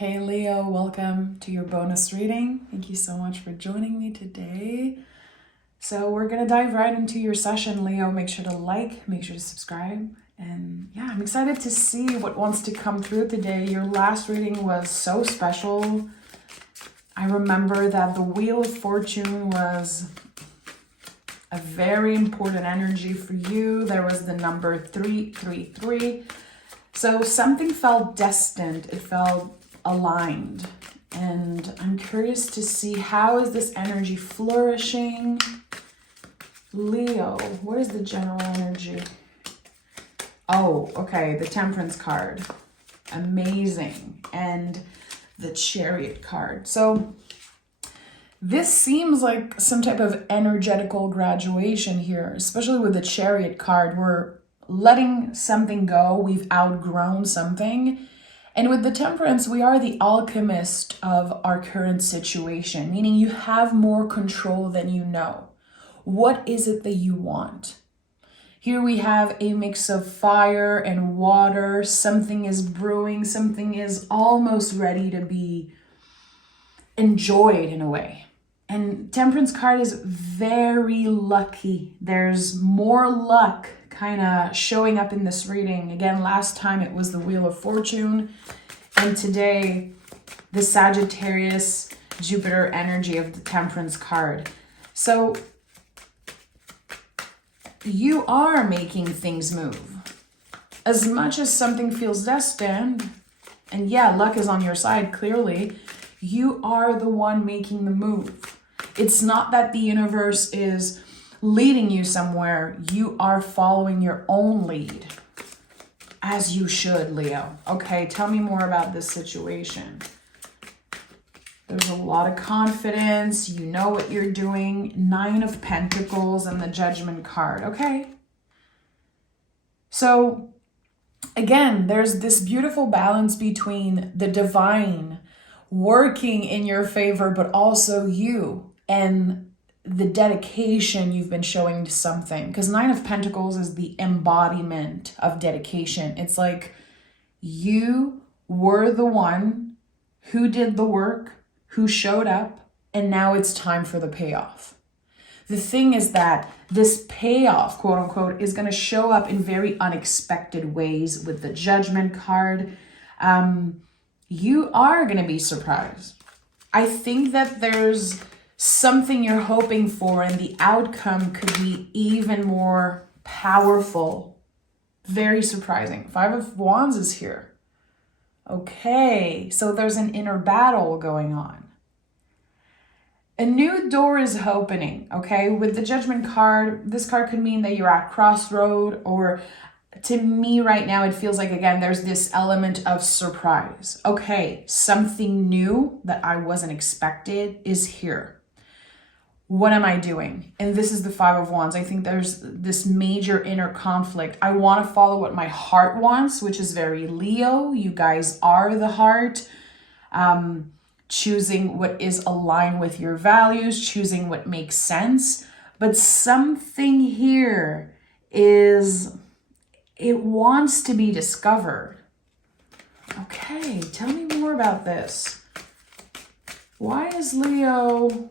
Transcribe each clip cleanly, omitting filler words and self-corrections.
Hey Leo, welcome to your bonus reading. Thank you so much for joining me today. So we're going to dive right into your session, Leo. Make sure to like, make sure to subscribe. And yeah, I'm excited to see what wants to come through today. Your last reading was so special. I remember that the Wheel of Fortune was a very important energy for you. There was the number 333. So something felt destined. It felt aligned. And I'm curious to see, how is this energy flourishing? Leo, what is the general energy? Oh, okay, the Temperance card. Amazing. And the Chariot card. So this seems like some type of energetical graduation here, especially with the Chariot card. We're letting something go. We've outgrown something. And with the Temperance, we are the alchemist of our current situation, meaning you have more control than you know. What is it that you want? Here we have a mix of fire and water. Something is brewing. Something is almost ready to be enjoyed in a way. And Temperance card is very lucky. There's more luck kind of showing up in this reading. Again, last time it was the Wheel of Fortune, and today the Sagittarius Jupiter energy of the Temperance card. So you are making things move. As much as something feels destined, and yeah, luck is on your side, clearly, you are the one making the move. It's not that the universe is leading you somewhere. You are following your own lead, as you should, Leo. Okay, tell me more about this situation. There's a lot of confidence. You know what you're doing. 9 of Pentacles and the Judgment card. Okay. So again, there's this beautiful balance between the divine working in your favor, but also you and the dedication you've been showing to something. Because 9 of Pentacles is the embodiment of dedication. It's like you were the one who did the work, who showed up, and now it's time for the payoff. The thing is that this payoff, quote unquote, is going to show up in very unexpected ways with the Judgment card. You are going to be surprised. I think that there's something you're hoping for, and the outcome could be even more powerful. Very surprising. 5 of Wands is here. Okay, so there's an inner battle going on. A new door is opening, okay? With the Judgment card, this card could mean that you're at crossroad, or to me right now, it feels like, again, there's this element of surprise. Okay, something new that I wasn't expected is here. What am I doing? And this is the 5 of Wands. I think there's this major inner conflict. I want to follow what my heart wants, which is very Leo. You guys are the heart. Choosing what is aligned with your values, choosing what makes sense. But something here is, it wants to be discovered. Okay, tell me more about this. Why is Leo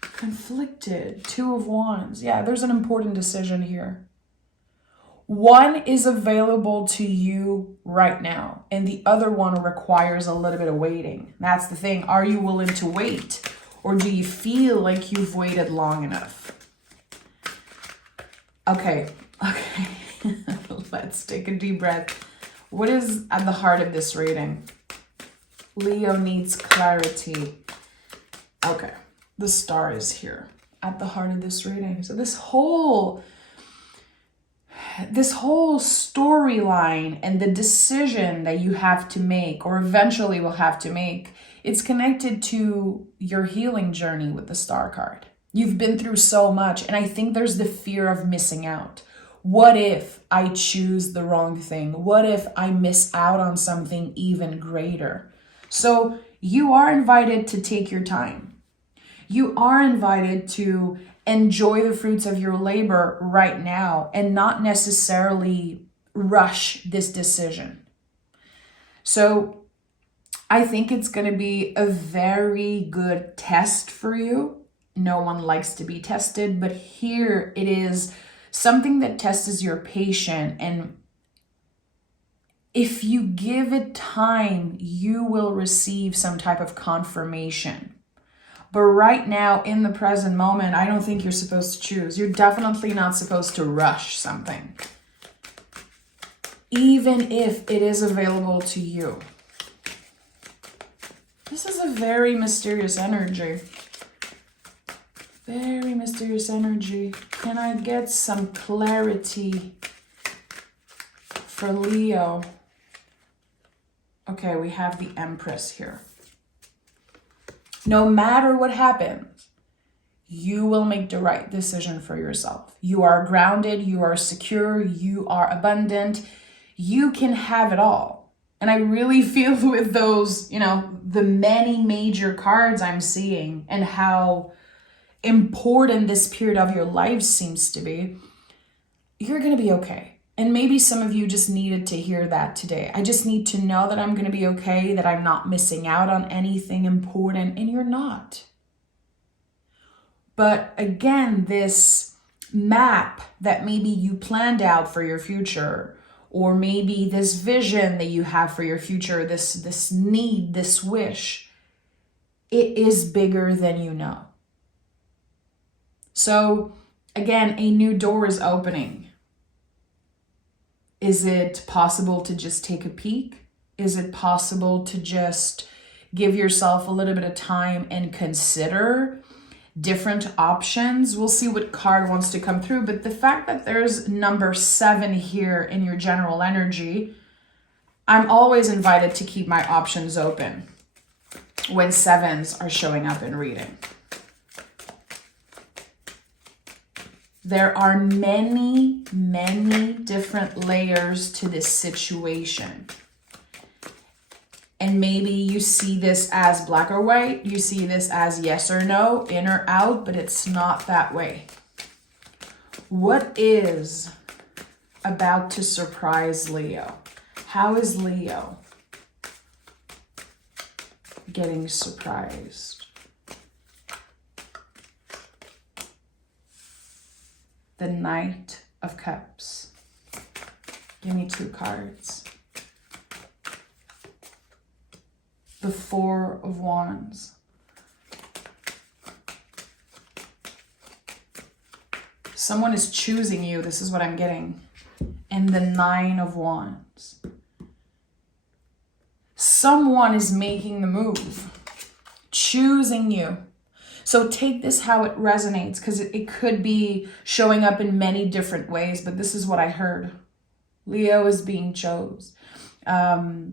conflicted? 2 of Wands. Yeah, there's an important decision here. One is available to you right now, and the other one requires a little bit of waiting. That's the thing. Are you willing to wait, or do you feel like you've waited long enough? Okay. Let's take a deep breath. What is at the heart of this reading? Leo needs clarity. Okay. The Star is here at the heart of this reading. So this whole storyline and the decision that you have to make, or eventually will have to make, it's connected to your healing journey with the Star card. You've been through so much, and I think there's the fear of missing out. What if I choose the wrong thing? What if I miss out on something even greater? So you are invited to take your time. You are invited to enjoy the fruits of your labor right now and not necessarily rush this decision. So I think it's going to be a very good test for you. No one likes to be tested, but here it is something that tests your patience. And if you give it time, you will receive some type of confirmation. But right now, in the present moment, I don't think you're supposed to choose. You're definitely not supposed to rush something, even if it is available to you. This is a very mysterious energy. Very mysterious energy. Can I get some clarity for Leo? Okay, we have the Empress here. No matter what happens, you will make the right decision for yourself. You are grounded, you are secure, you are abundant. You can have it all. And I really feel with those, the many major cards I'm seeing and how important this period of your life seems to be, you're going to be okay. And maybe some of you just needed to hear that today. I just need to know that I'm going to be okay, that I'm not missing out on anything important, and you're not. But again, this map that maybe you planned out for your future, or maybe this vision that you have for your future, this need, this wish, it is bigger than you know. So again, a new door is opening. Is it possible to just take a peek? Is it possible to just give yourself a little bit of time and consider different options? We'll see what card wants to come through, but the fact that there's number 7 here in your general energy, I'm always invited to keep my options open when 7s are showing up in reading. There are many, many different layers to this situation. And maybe you see this as black or white. You see this as yes or no, in or out, but it's not that way. What is about to surprise Leo? How is Leo getting surprised? The Knight of Cups. Give me 2 cards. The 4 of Wands. Someone is choosing you. This is what I'm getting. And the 9 of Wands. Someone is making the move. Choosing you. So take this how it resonates, because it could be showing up in many different ways, but this is what I heard. Leo is being chose. Wow,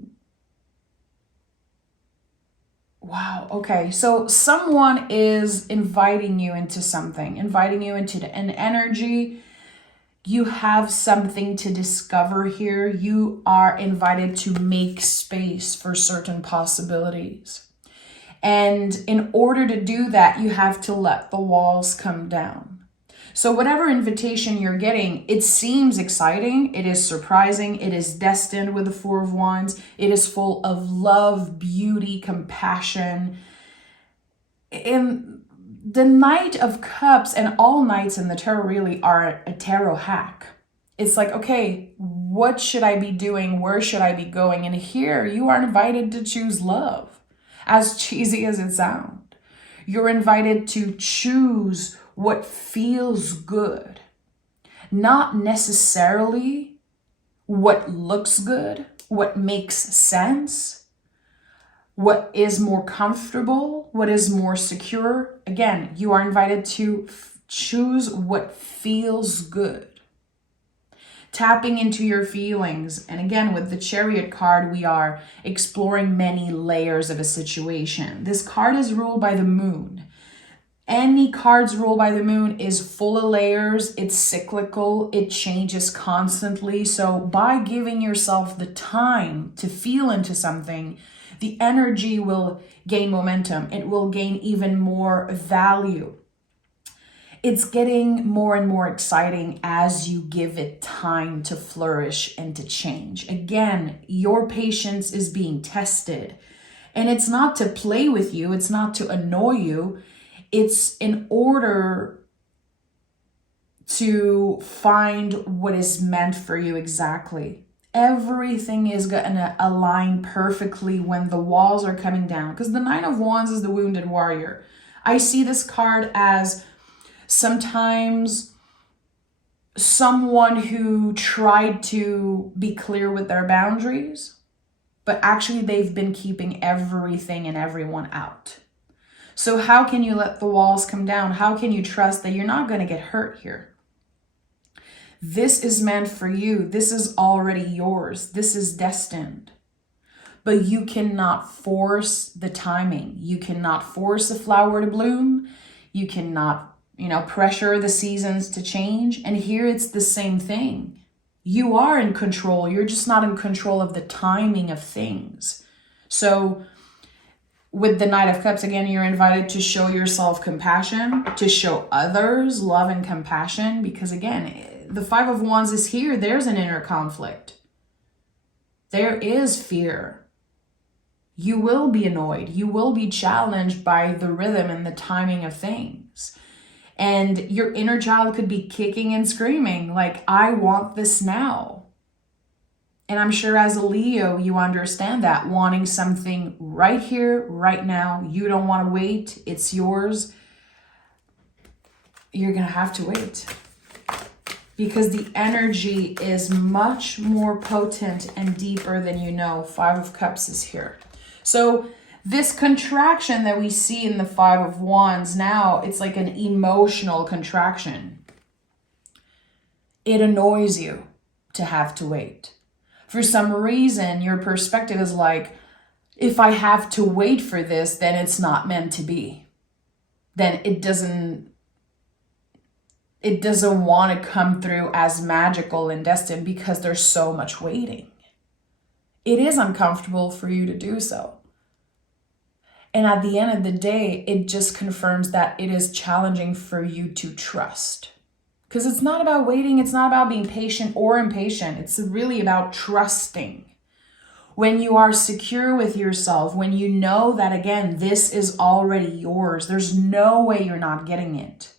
okay. So someone is inviting you into something, inviting you into an energy. You have something to discover here. You are invited to make space for certain possibilities. And in order to do that, you have to let the walls come down. So whatever invitation you're getting, it seems exciting. It is surprising. It is destined with the 4 of Wands. It is full of love, beauty, compassion. And the Knight of Cups and all knights in the tarot really are a tarot hack. It's like, okay, what should I be doing? Where should I be going? And here you are invited to choose love. As cheesy as it sounds, you're invited to choose what feels good, not necessarily what looks good, what makes sense, what is more comfortable, what is more secure. Again, you are invited to choose what feels good. Tapping into your feelings. And again, with the Chariot card, we are exploring many layers of a situation. This card is ruled by the moon. Any cards ruled by the moon is full of layers. It's cyclical. It changes constantly. So by giving yourself the time to feel into something, the energy will gain momentum. It will gain even more value. It's getting more and more exciting as you give it time to flourish and to change. Again, your patience is being tested. And it's not to play with you. It's not to annoy you. It's in order to find what is meant for you exactly. Everything is going to align perfectly when the walls are coming down. Because the Nine of Wands is the wounded warrior. I see this card as sometimes someone who tried to be clear with their boundaries, but actually they've been keeping everything and everyone out. So how can you let the walls come down? How can you trust that you're not going to get hurt here? This is meant for you. This is already yours. This is destined. But you cannot force the timing. You cannot force a flower to bloom. You cannot, pressure the seasons to change. And here it's the same thing. You are in control. You're just not in control of the timing of things. So with the Knight of Cups, again, you're invited to show yourself compassion, to show others love and compassion, because again, the Five of Wands is here. There's an inner conflict. There is fear. You will be annoyed. You will be challenged by the rhythm and the timing of things. And your inner child could be kicking and screaming like, I want this now. And I'm sure as a Leo, you understand that, wanting something right here, right now. You don't want to wait. It's yours. You're going to have to wait. Because the energy is much more potent and deeper than you know. Five of Cups is here. So this contraction that we see in the Five of Wands now, it's like an emotional contraction. It annoys you to have to wait. For some reason, your perspective is like, if I have to wait for this, then it's not meant to be. Then it doesn't want to come through as magical and destined because there's so much waiting. It is uncomfortable for you to do so. And at the end of the day, it just confirms that it is challenging for you to trust. Because it's not about waiting. It's not about being patient or impatient. It's really about trusting. When you are secure with yourself, when you know that, again, this is already yours, there's no way you're not getting it.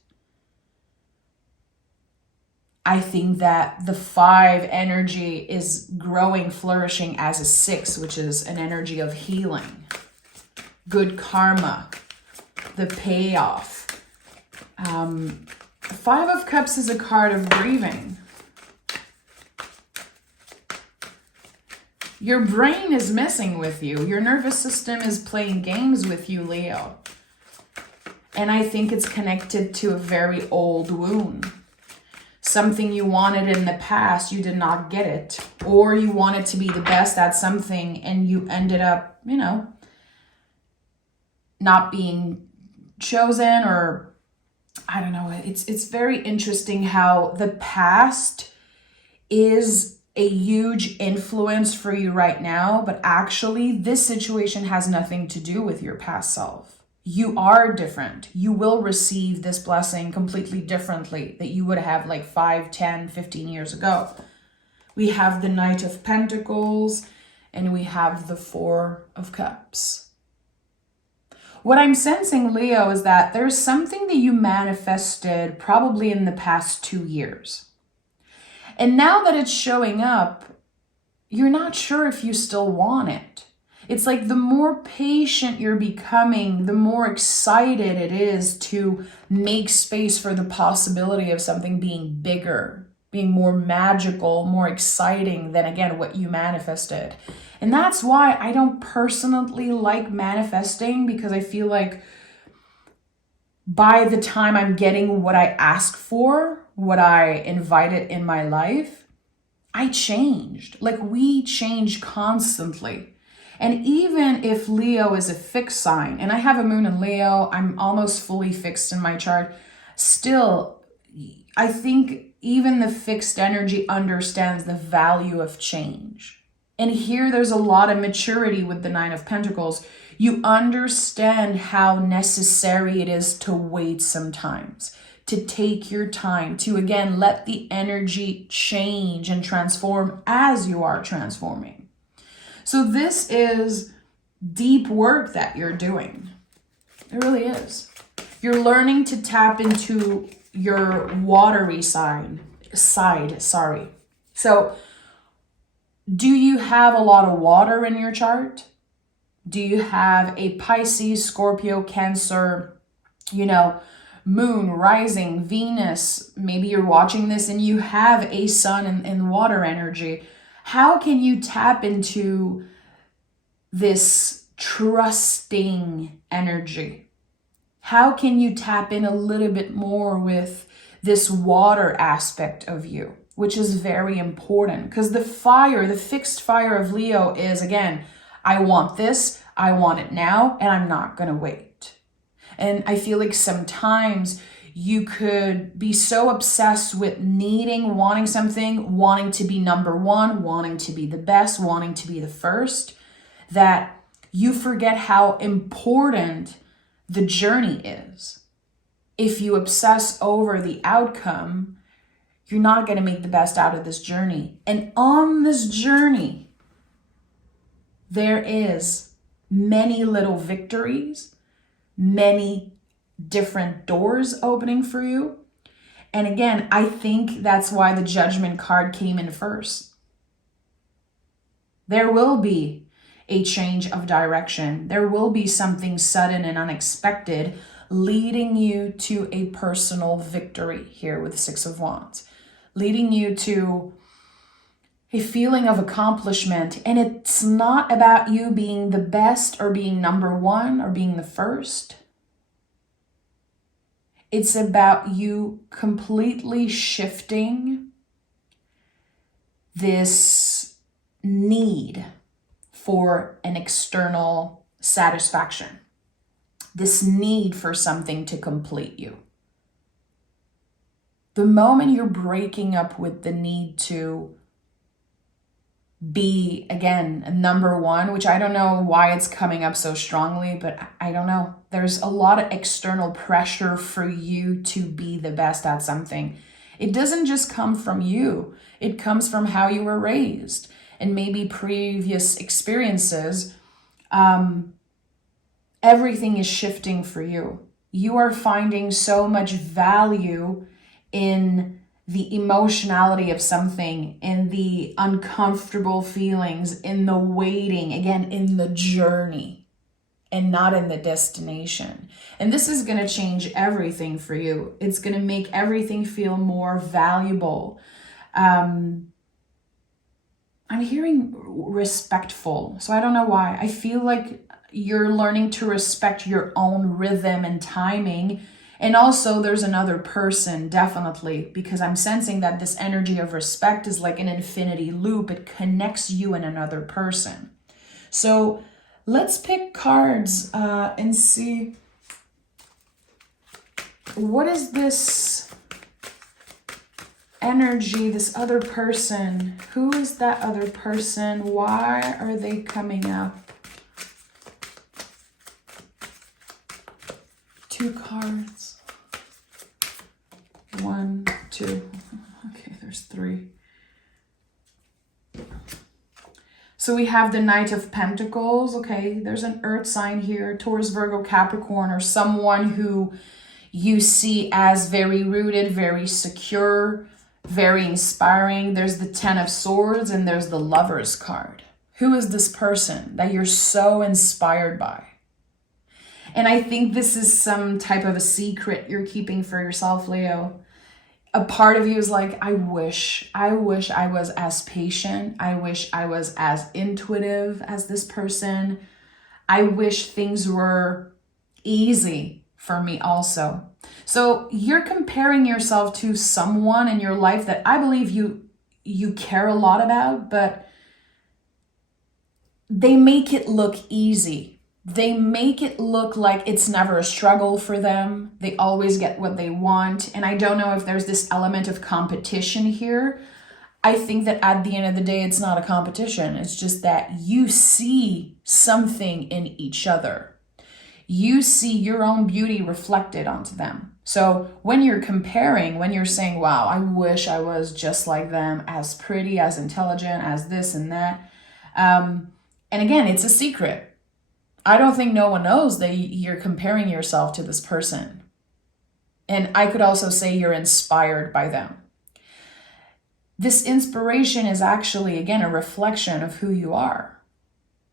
I think that the 5 energy is growing, flourishing as a 6, which is an energy of healing, good karma, the payoff. 5 of Cups is a card of grieving. Your brain is messing with you. Your nervous system is playing games with you, Leo. And I think it's connected to a very old wound. Something you wanted in the past, you did not get it. Or you wanted to be the best at something and you ended up, not being chosen, or I don't know. It's very interesting how the past is a huge influence for you right now, but actually this situation has nothing to do with your past self. You are different. You will receive this blessing completely differently that you would have like 5, 10, 15 years ago. We have the Knight of Pentacles and we have the 4 of Cups. What I'm sensing, Leo, is that there's something that you manifested probably in the past 2 years. And now that it's showing up, you're not sure if you still want it. It's like the more patient you're becoming, the more excited it is to make space for the possibility of something being bigger, being more magical, more exciting than, again, what you manifested. And that's why I don't personally like manifesting, because I feel like by the time I'm getting what I ask for, what I invited in my life, I changed. Like, we change constantly. And even if Leo is a fixed sign, and I have a moon in Leo, I'm almost fully fixed in my chart, still, I think even the fixed energy understands the value of change. And here there's a lot of maturity with the 9 of Pentacles. You understand how necessary it is to wait sometimes, to take your time, to, again, let the energy change and transform as you are transforming. So this is deep work that you're doing. It really is. You're learning to tap into your watery side. So, do you have a lot of water in your chart? Do you have a Pisces, Scorpio, Cancer, moon, rising, Venus? Maybe you're watching this and you have a sun in water energy. How can you tap into this trusting energy? How can you tap in a little bit more with this water aspect of you, which is very important? Because the fixed fire of Leo is, again, I want this, I want it now, and I'm not going to wait. And I feel like sometimes you could be so obsessed with wanting something, wanting to be number one, wanting to be the best, wanting to be the first, that you forget how important the journey is. If you obsess over the outcome, you're not going to make the best out of this journey. And on this journey, there is many little victories, many different doors opening for you. And again, I think that's why the Judgment card came in first. There will be a change of direction. There will be something sudden and unexpected leading you to a personal victory here with Six of Wands, leading you to a feeling of accomplishment. And it's not about you being the best or being number one or being the first. It's about you completely shifting this need for an external satisfaction, this need for something to complete you. The moment you're breaking up with the need to be, again, number one, which I don't know why it's coming up so strongly, but I don't know. There's a lot of external pressure for you to be the best at something. It doesn't just come from you. It comes from how you were raised and maybe previous experiences. Everything is shifting for you. You are finding so much value in the emotionality of something, in the uncomfortable feelings, in the waiting, again, in the journey and not in the destination. And this is going to change everything for you. It's going to make everything feel more valuable. I'm hearing respectful, so I don't know why. I feel like you're learning to respect your own rhythm and timing. And also there's another person, definitely, because I'm sensing that this energy of respect is like an infinity loop. It connects you and another person. So let's pick cards and see, what is this energy, this other person? Who is that other person? Why are they coming up? Two cards. 1, 2. Okay, there's 3. So we have the Knight of Pentacles. Okay, there's an earth sign here, Taurus, Virgo, Capricorn, or someone who you see as very rooted, very secure, very inspiring. There's the Ten of Swords and there's the Lover's card. Who is this person that you're so inspired by? And I think this is some type of a secret you're keeping for yourself, Leo. A part of you is like, I wish I was as patient. I wish I was as intuitive as this person. I wish things were easy for me also. So you're comparing yourself to someone in your life that I believe you care a lot about, but they make it look easy. They make it look like it's never a struggle for them. They always get what they want. And I don't know if there's this element of competition here. I think that at the end of the day, it's not a competition. It's just that you see something in each other. You see your own beauty reflected onto them. So when you're comparing, when you're saying, wow, I wish I was just like them, as pretty, as intelligent, as this and that. And again, it's a secret. I don't think no one knows that you're comparing yourself to this person. And I could also say you're inspired by them. This inspiration is actually, again, a reflection of who you are.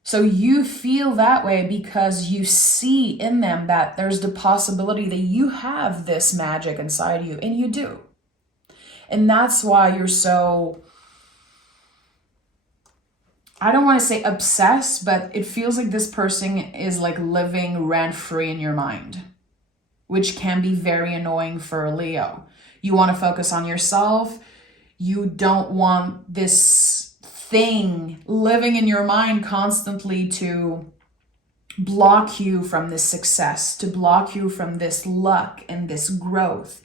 So you feel that way because you see in them that there's the possibility that you have this magic inside you, and you do. And that's why you're so, I don't want to say obsessed, but it feels like this person is like living rent-free in your mind, which can be very annoying for a Leo. You want to focus on yourself. You don't want this thing living in your mind constantly to block you from this success, to block you from this luck and this growth.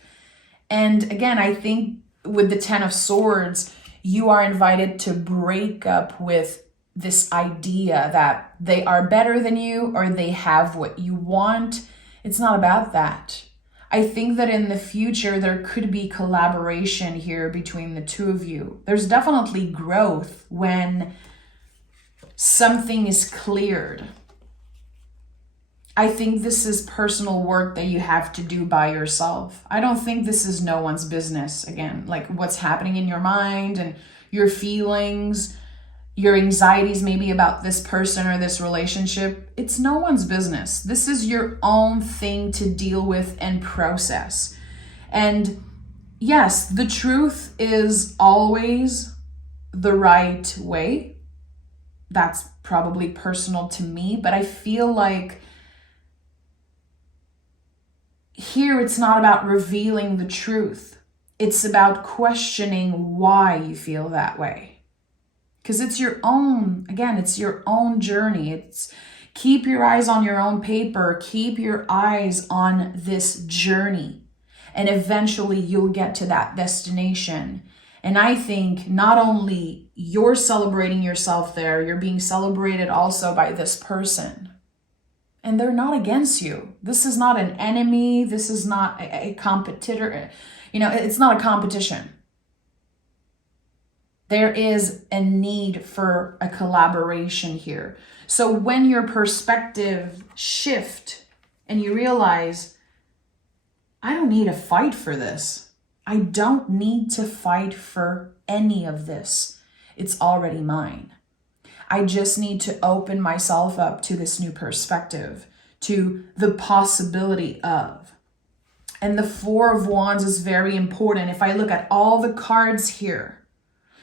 And again, I think with the 10 of Swords, you are invited to break up with this idea that they are better than you or they have what you want. It's not about that. I think that in the future, there could be collaboration here between the two of you. There's definitely growth when something is cleared. I think this is personal work that you have to do by yourself. I don't think this is no one's business. Again, like what's happening in your mind and your feelings, your anxieties maybe about this person or this relationship, it's no one's business. This is your own thing to deal with and process. And yes, the truth is always the right way. That's probably personal to me, but I feel like here it's not about revealing the truth. It's about questioning why you feel that way. Because it's your own, again, it's your own journey. It's keep your eyes on your own paper. Keep your eyes on this journey. And eventually you'll get to that destination. And I think not only you're celebrating yourself there, you're being celebrated also by this person. And they're not against you. This is not an enemy. This is not a competitor. It's not a competition. There is a need for a collaboration here. So when your perspective shifts and you realize, I don't need to fight for this. I don't need to fight for any of this. It's already mine. I just need to open myself up to this new perspective, to the possibility of. And the Four of Wands is very important. If I look at all the cards here,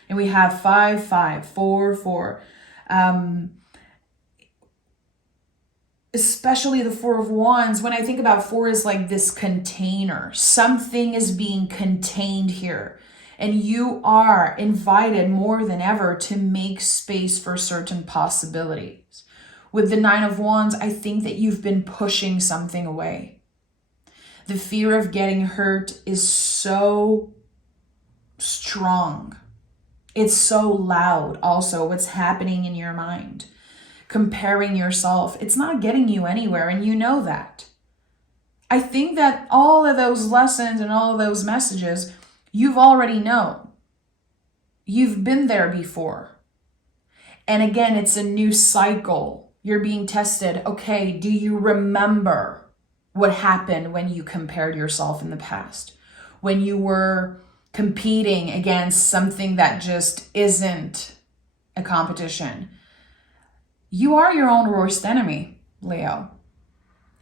and we have 5, 5, 4, 4, especially the Four of Wands, when I think about 4 is like this container. Something is being contained here. And you are invited more than ever to make space for certain possibilities. With the 9 of Wands, I think that you've been pushing something away. The fear of getting hurt is so strong. It's so loud also what's happening in your mind. Comparing yourself, it's not getting you anywhere, and you know that. I think that all of those lessons and all of those messages, you've already known. You've been there before. And again, it's a new cycle. You're being tested. Okay, do you remember what happened when you compared yourself in the past? When you were competing against something that just isn't a competition? You are your own worst enemy, Leo.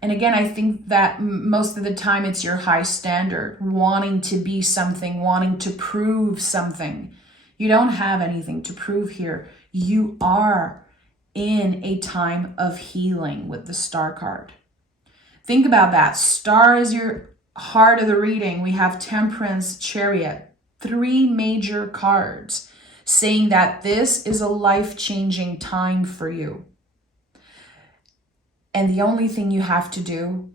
And again, I think that most of the time it's your high standard, wanting to be something, wanting to prove something. You don't have anything to prove here. You are in a time of healing with the Star card. Think about that. Star is your heart of the reading. We have Temperance, Chariot, 3 major cards saying that this is a life-changing time for you. And the only thing you have to do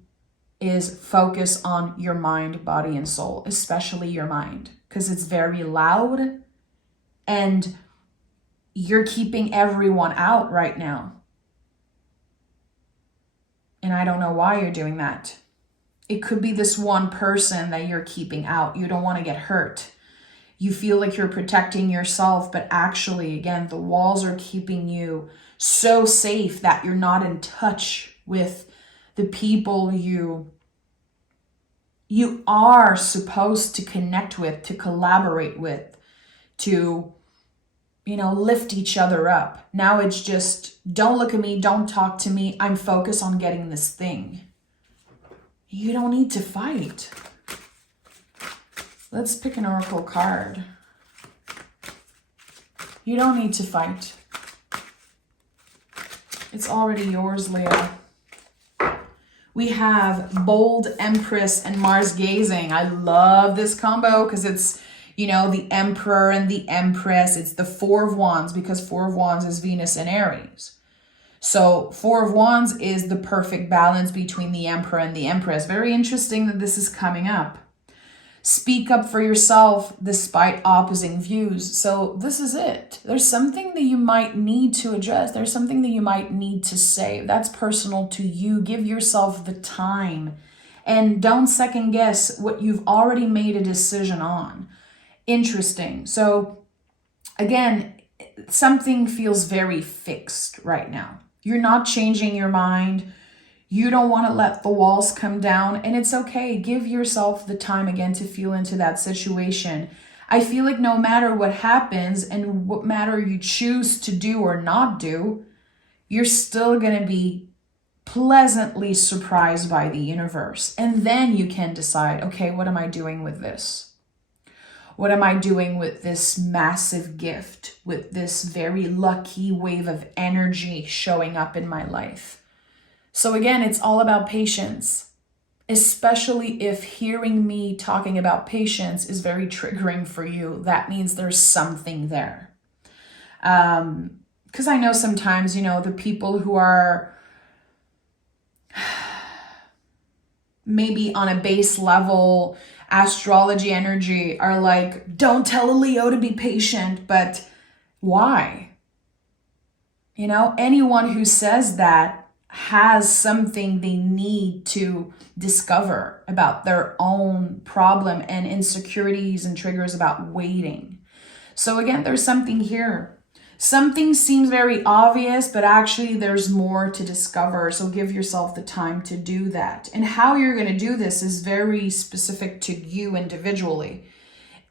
is focus on your mind, body, and soul, especially your mind, because it's very loud and you're keeping everyone out right now. And I don't know why you're doing that. It could be this one person that you're keeping out. You don't want to get hurt. You feel like you're protecting yourself, but actually, again, the walls are keeping you so safe that you're not in touch with the people you are supposed to connect with, to collaborate with, to, lift each other up. Now it's just, don't look at me, don't talk to me, I'm focused on getting this thing. You don't need to fight. Let's pick an oracle card. You don't need to fight. It's already yours, Leo. We have bold Empress and Mars gazing. I love this combo because it's, the Emperor and the Empress. It's the Four of Wands because Four of Wands is Venus and Aries. So Four of Wands is the perfect balance between the Emperor and the Empress. Very interesting that this is coming up. Speak up for yourself despite opposing views. So this is it. There's something that you might need to address. There's something that you might need to say. That's personal to you. Give yourself the time and don't second guess what you've already made a decision on. Interesting. So again, something feels very fixed right now. You're not changing your mind. You don't want to let the walls come down, and it's okay. Give yourself the time again to feel into that situation. I feel like no matter what happens and what matter you choose to do or not do, you're still going to be pleasantly surprised by the universe. And then you can decide, okay, what am I doing with this? What am I doing with this massive gift, with this very lucky wave of energy showing up in my life? So again, it's all about patience, especially if hearing me talking about patience is very triggering for you. That means there's something there. Because I know sometimes, the people who are maybe on a base level astrology energy are like, don't tell a Leo to be patient, but why? Anyone who says that has something they need to discover about their own problem and insecurities and triggers about waiting. So again, there's something here. Something seems very obvious, but actually there's more to discover. So give yourself the time to do that. And how you're going to do this is very specific to you individually.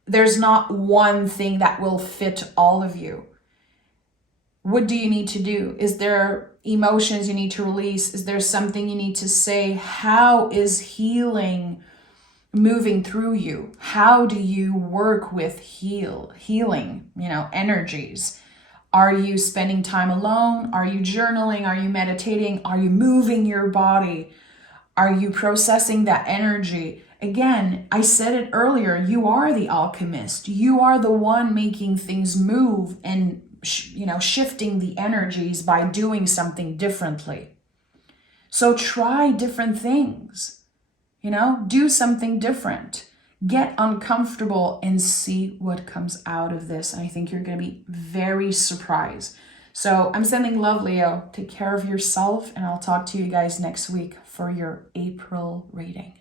There's not one thing that will fit all of you. What do you need to do? Is there emotions you need to release? Is there something you need to say? How is healing moving through you? How do you work with healing, energies? Are you spending time alone? Are you journaling? Are you meditating? Are you moving your body? Are you processing that energy? Again, I said it earlier, you are the alchemist. You are the one making things move and shifting the energies by doing something differently. So try different things, do something different, get uncomfortable and see what comes out of this. And I think you're going to be very surprised. So I'm sending love, Leo. Take care of yourself, and I'll talk to you guys next week for your April reading.